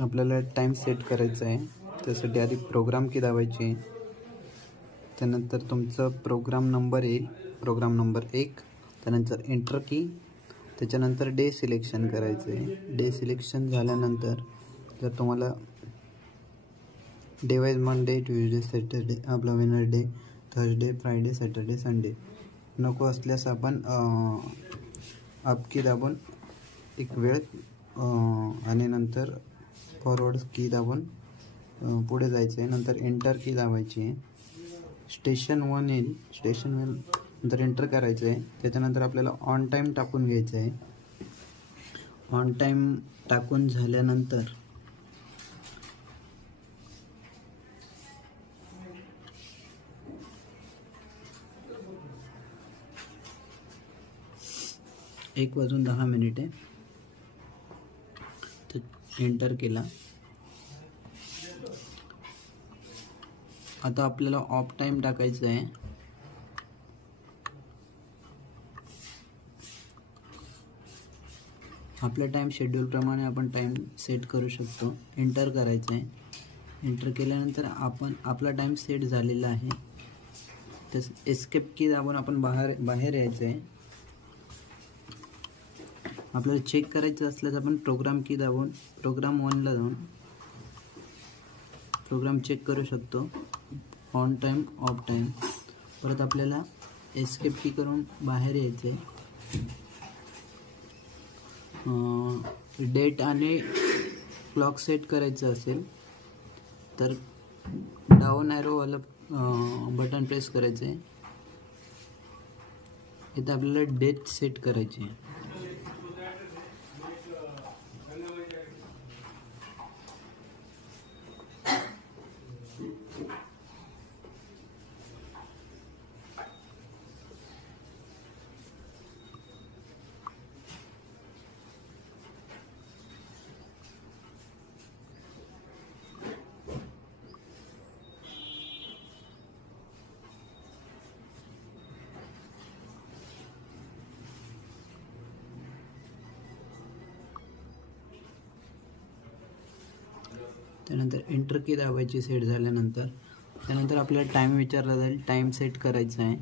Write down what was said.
आपल्याला time set करायचा आहे. त्यासाठी आधी प्रोग्राम की दाबायची आहे. त्यानंतर तुमचा प्रोग्राम नंबर येईल, प्रोग्राम नंबर 1. त्यानंतर एंटर की, त्याच्यानंतर डे सिलेक्शन करायचं आहे. डे सिलेक्शन झाल्यानंतर जर तुम्हाला day wise Monday, Tuesday, Saturday, आपला Wednesday, Thursday, Friday, Saturday, Sunday नको असल्यास आपण अप की दाबून एक वेळ आणि नंतर फॉरवर्ड की दाबून पुढे जायचं आहे. नंतर एंटर की दाबायची आहे. स्टेशन 1 येईल. स्टेशन 1 नंतर एंटर करायचं आहे. त्याच्यानंतर आपल्याला ऑन टाईम टाकून घ्यायचं आहे. ऑन टाईम टाकून झाल्यानंतर एक वाजून 10 मिनिटे तर एंटर केला. आता आपल्याला ऑफ टाइम टाकायचं आहे. आपल्या टाइम शेड्यूल प्रमाणे आपण टाइम सेट करू शकतो. एंटर करायचं आहे. एंटर केल्यानंतर आपण आपला टाइम सेट झालेला आहे. तस एस्केप की दाबून आपण बाहेर यायचं आहे. आपल्याला चेक करायचं असल्यास आपण प्रोग्राम की दाबून प्रोग्राम 1ला जाऊन प्रोग्राम चेक करू शकतो. On time, of time. परत आपल्याला एस्केप की करून बाहेर यायचं आहे. डेट आणि क्लॉक सेट करायचं असेल तर डाऊन ॲरोवालं बटन प्रेस करायचं आहे. इथं आपल्याला डेट सेट करायची आहे. त्यानंतर एंटर की दाबायची सेट झाल्यानंतर. त्यानंतर आपल्याला टाइम विचारला जाईल. टाइम सेट करायचा आहे.